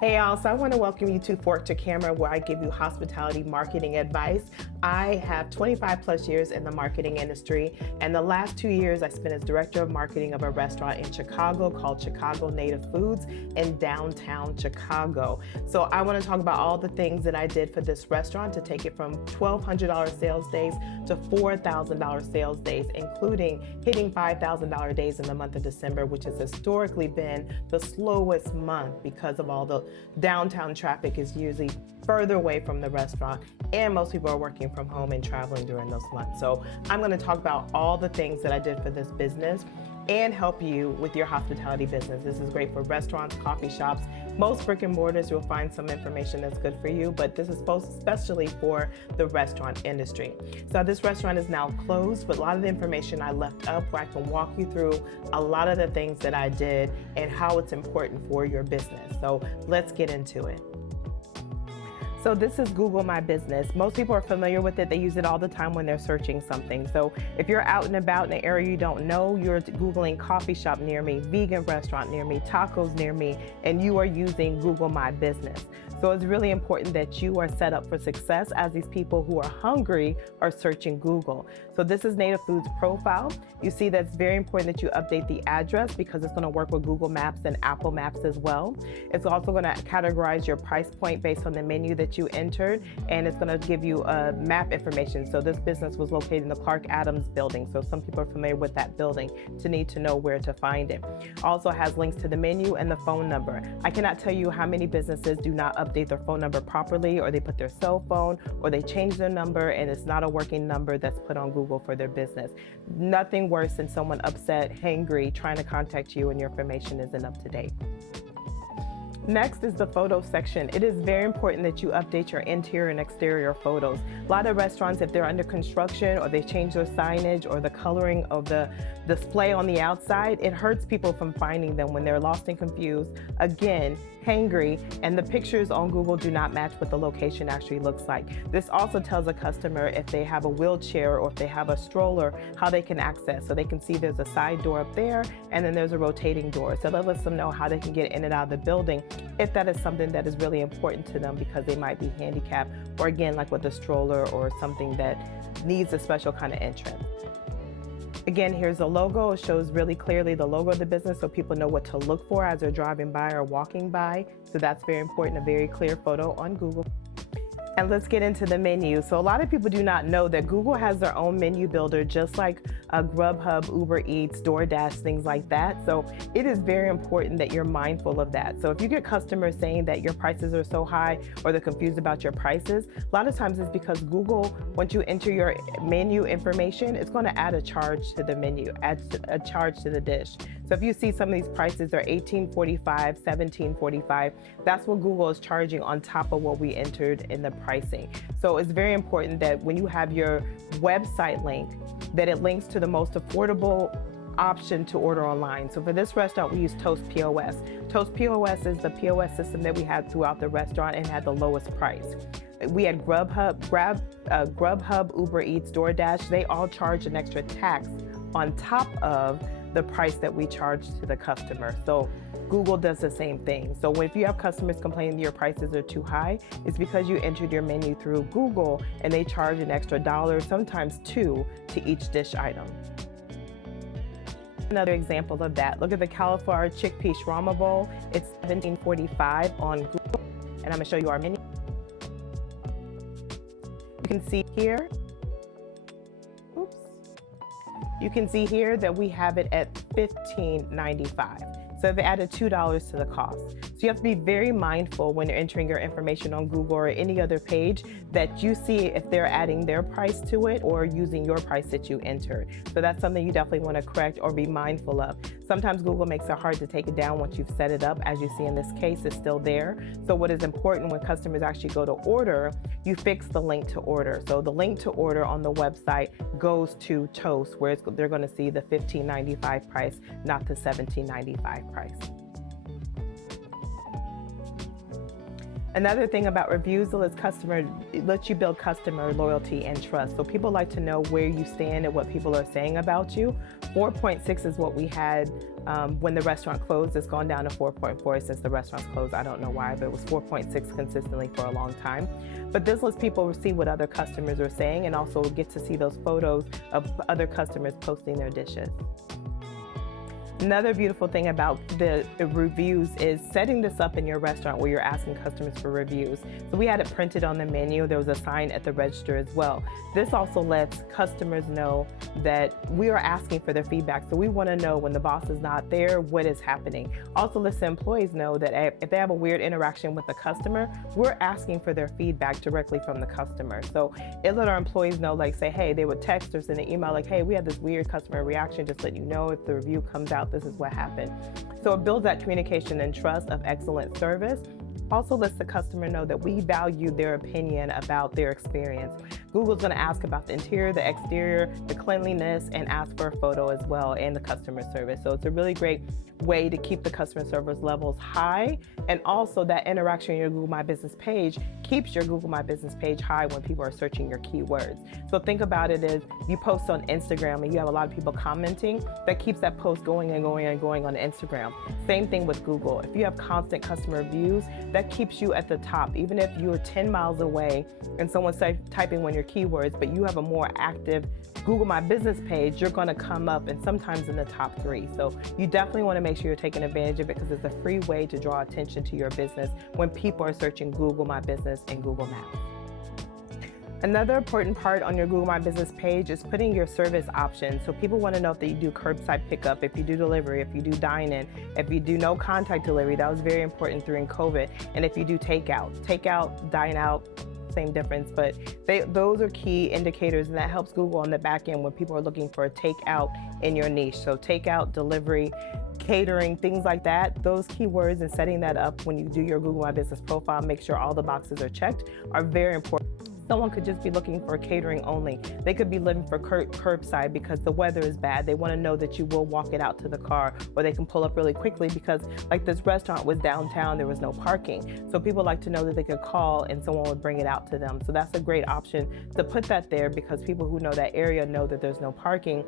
Hey y'all, so I want to welcome you to Fork to Camera, where I give you hospitality marketing advice. I have 25 plus years in the marketing industry, and the last 2 years I spent as director of marketing of a restaurant in Chicago called Chicago Native Foods in downtown Chicago. So I want to talk about all the things that I did for this restaurant to take it from $1,200 sales days to $4,000 sales days, including hitting $5,000 days in the month of December, which has historically been the slowest month because of all the downtown traffic is usually further away from the restaurant, and most people are working from home and traveling during those months. So I'm going to talk about all the things that I did for this business and help you with your hospitality business. This is great for restaurants, coffee shops. Most brick and mortars, you'll find some information that's good for you, but this is especially for the restaurant industry. So this restaurant is now closed, but a lot of the information I left up where I can walk you through a lot of the things that I did and how it's important for your business. So let's get into it. So this is Google My Business. Most people are familiar with it. They use it all the time when they're searching something. So if you're out and about in an area you don't know, you're Googling coffee shop near me, vegan restaurant near me, tacos near me, and you are using Google My Business. So it's really important that you are set up for success as these people who are hungry are searching Google. So this is Native Foods profile. You see that's very important that you update the address because it's going to work with Google Maps and Apple Maps as well. It's also going to categorize your price point based on the menu that you entered, and it's going to give you map information. So this business was located in the Clark Adams building, so some people are familiar with that building to need to know where to find it. Also has links to the menu and the phone number. I cannot tell you how many businesses do not update their phone number properly, or they put their cell phone, or they change their number and it's not a working number that's put on Google for their business. Nothing worse than someone upset, hangry, trying to contact you and your information isn't up to date. Next is the photo section. It is very important that you update your interior and exterior photos. A lot of restaurants, if they're under construction or they change their signage or the coloring of the display on the outside, it hurts people from finding them when they're lost and confused, again, hangry, and the pictures on Google do not match what the location actually looks like. This also tells a customer if they have a wheelchair or if they have a stroller, how they can access. So they can see there's a side door up there and then there's a rotating door. So that lets them know how they can get in and out of the building if that is something that is really important to them because they might be handicapped, or again, like with a stroller or something that needs a special kind of entrance. Again, here's the logo. It shows really clearly the logo of the business so people know what to look for as they're driving by or walking by. So that's very important, a very clear photo on Google. And let's get into the menu. So a lot of people do not know that Google has their own menu builder, just like Grubhub, Uber Eats, DoorDash, things like that. So it is very important that you're mindful of that. So if you get customers saying that your prices are so high or they're confused about your prices, a lot of times it's because Google, once you enter your menu information, it's going to add a charge to the menu, add a charge to the dish. So if you see some of these prices are $18.45, $17.45, that's what Google is charging on top of what we entered in the pricing. So it's very important that when you have your website link, that it links to the most affordable option to order online. So for this restaurant, we use Toast POS. Toast POS is the POS system that we had throughout the restaurant and had the lowest price. We had Grubhub, Uber Eats, DoorDash. They all charge an extra tax on top of the price that we charge to the customer. So Google does the same thing. So if you have customers complaining your prices are too high, it's because you entered your menu through Google and they charge an extra $1, sometimes $2, to each dish item. Another example of that, look at the cauliflower chickpea shawarma bowl. It's $17.45 on Google, and I'm gonna show you our menu. You can see here, you can see here that we have it at $15.95. So they've added $2 to the cost. So you have to be very mindful when you're entering your information on Google or any other page that you see if they're adding their price to it or using your price that you entered. So that's something you definitely want to correct or be mindful of. Sometimes Google makes it hard to take it down once you've set it up. As you see in this case, it's still there. So what is important when customers actually go to order, you fix the link to order. So the link to order on the website goes to Toast, where they're going to see the $15.95 price, not the $17.95 price. Another thing about reviews is it lets you build customer loyalty and trust. So people like to know where you stand and what people are saying about you. 4.6 is what we had When the restaurant closed, it's gone down to 4.4 since the restaurant's closed. I don't know why, but it was 4.6 consistently for a long time. But this lets people see what other customers are saying and also get to see those photos of other customers posting their dishes. Another beautiful thing about the reviews is setting this up in your restaurant where you're asking customers for reviews. So we had it printed on the menu. There was a sign at the register as well. This also lets customers know that we are asking for their feedback. So we want to know when the boss is not there, what is happening. Also lets the employees know that if they have a weird interaction with the customer, we're asking for their feedback directly from the customer. So it let our employees know, like say, hey, they would text or send an email like, hey, we had this weird customer reaction, just let you know if the review comes out, this is what happened. So it builds that communication and trust of excellent service. Also lets the customer know that we value their opinion about their experience. Google's going to ask about the interior, the exterior, the cleanliness, and ask for a photo as well, and the customer service. So it's a really great way to keep the customer service levels high, and also that interaction on your Google My Business page keeps your Google My Business page high when people are searching your keywords. So think about it as you post on Instagram and you have a lot of people commenting, that keeps that post going and going and going on Instagram. Same thing with Google. If you have constant customer reviews, that keeps you at the top. Even if you're 10 miles away and someone's typing one of your keywords, but you have a more active Google My Business page, you're going to come up and sometimes in the top 3. So you definitely want to make sure you're taking advantage of it because it's a free way to draw attention to your business when people are searching Google My Business and Google Maps. Another important part on your Google My Business page is putting your service options. So people want to know if you do curbside pickup, if you do delivery, if you do dine-in, if you do no contact delivery. That was very important during COVID. And if you do takeout, dine out, same difference, but those are key indicators, and that helps Google on the back end when people are looking for a takeout in your niche. So takeout, delivery, catering, things like that, those keywords and setting that up when you do your Google My Business profile, make sure all the boxes are checked, are very important. Someone could just be looking for catering only. They could be looking for curbside because the weather is bad. They want to know that you will walk it out to the car, or they can pull up really quickly because like this restaurant was downtown, there was no parking. So people like to know that they could call and someone would bring it out to them. So that's a great option to put that there because people who know that area know that there's no parking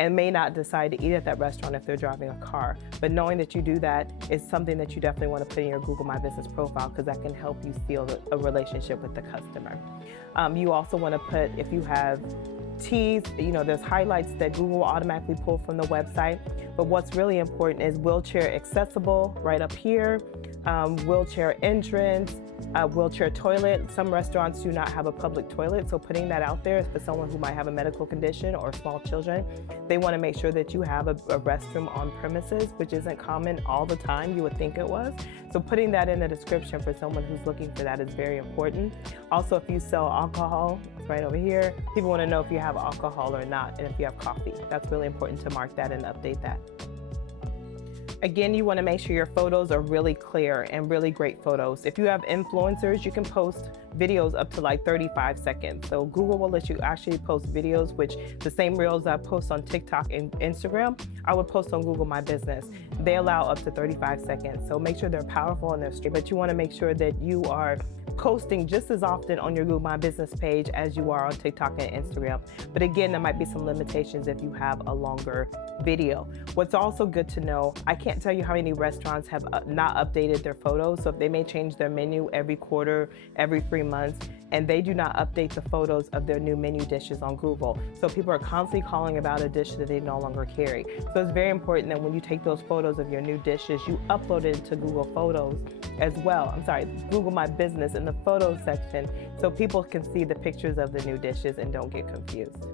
and may not decide to eat at that restaurant if they're driving a car. But knowing that you do that is something that you definitely want to put in your Google My Business profile because that can help you seal a relationship with the customer. You also want to put, if you have teas, there's highlights that Google will automatically pull from the website. But what's really important is wheelchair accessible right up here, wheelchair entrance, wheelchair toilet. Some restaurants do not have a public toilet, so putting that out there is for someone who might have a medical condition or small children. They want to make sure that you have a restroom on premises, which isn't common all the time. You would think it was. So putting that in the description for someone who's looking for that is very important. Also, if you sell alcohol, it's right over here. People want to know if you have alcohol or not, and if you have coffee. That's really important to mark that and update that. Again, you want to make sure your photos are really clear and really great photos. If you have influencers, you can post videos up to like 35 seconds. So Google will let you actually post videos, which the same reels I post on TikTok and Instagram, I would post on Google My Business. They allow up to 35 seconds. So make sure they're powerful and they're straight, but you want to make sure that you are posting just as often on your Google My Business page as you are on TikTok and Instagram. But again, there might be some limitations if you have a longer video. What's also good to know, I can't tell you how many restaurants have not updated their photos. So if they may change their menu every quarter, every 3 months, and they do not update the photos of their new menu dishes on Google. So people are constantly calling about a dish that they no longer carry. So it's very important that when you take those photos of your new dishes, you upload it to Google Photos as well. Google My Business in the photos section so people can see the pictures of the new dishes and don't get confused.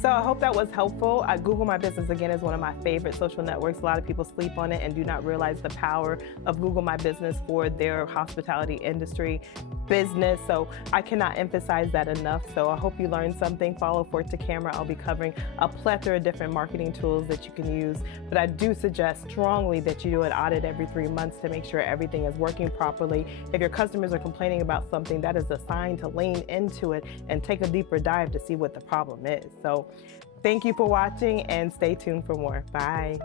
So I hope that was helpful. Google My Business, again, is one of my favorite social networks. A lot of people sleep on it and do not realize the power of Google My Business for their hospitality industry business. So I cannot emphasize that enough. So I hope you learned something. Follow Forward to Camera. I'll be covering a plethora of different marketing tools that you can use. But I do suggest strongly that you do an audit every 3 months to make sure everything is working properly. If your customers are complaining about something, that is a sign to lean into it and take a deeper dive to see what the problem is. So thank you for watching and stay tuned for more. Bye.